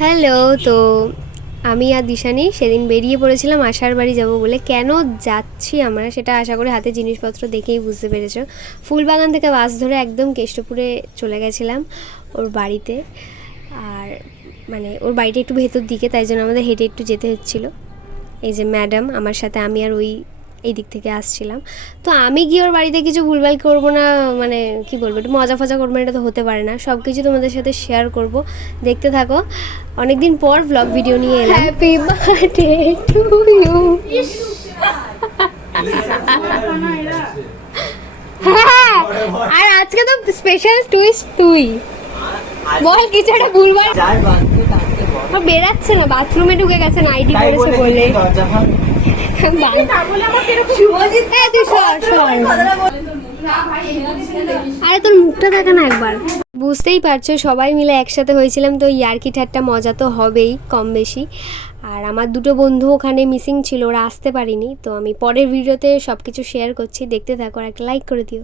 Hello. তো আমি আর দিশানি সেদিন বেরিয়ে পড়েছিলাম আশার বাড়ি যাব বলে। কেন যাচ্ছি আমরা সেটা আশা করি হাতে জিনিসপত্র দেখেই বুঝতে পেরেছো। ফুলবাগান থেকে বাস ধরে একদম কেষ্টপুরে চলে গেছিলাম ওর বাড়িতে। আর মানে ওর বাড়িটা একটু ভেতর দিকে, তাই জন্য আমাদের হেঁটে একটু যেতে হচ্ছিলো। এই যে ম্যাডাম আমার সাথে, আমি আর ওই এই দিক থেকে আসছিলাম। তো আমি গিয়ে ওর বাড়িতে কিছু ভুলভাল করবো না, মানে কি বলবো, একটু মজা ফজা করবো না, এটা তো হতে পারে না। সব কিছু তোমাদের সাথে শেয়ার করব, দেখতে থাকো। অনেকদিন পর ব্লগ ভিডিও নিয়ে এলাম। Happy birthday to you. হ্যাঁ, আর আজকে তো স্পেশাল টুইস্ট তুই বল, কিছু একটা ভুলভাল বেরাচ্ছে না, বাথরুমে ঢুকে গেছে নাইটি পরেছে বলে। আরে তোর মুখটা দেখা না একবার। বুঝতেই পারছো সবাই মিলে একসাথে হয়েছিলাম, তো ইয়ার্কি ঠাট্টা মজা তো হবেই কম বেশি। আর আমার দুটো বন্ধু ওখানে মিসিং ছিল, ওরা আসতে পারিনি। তো আমি পরের ভিডিওতে সব কিছু শেয়ার করছি, দেখতে থাকো আর একটা লাইক করে দিও।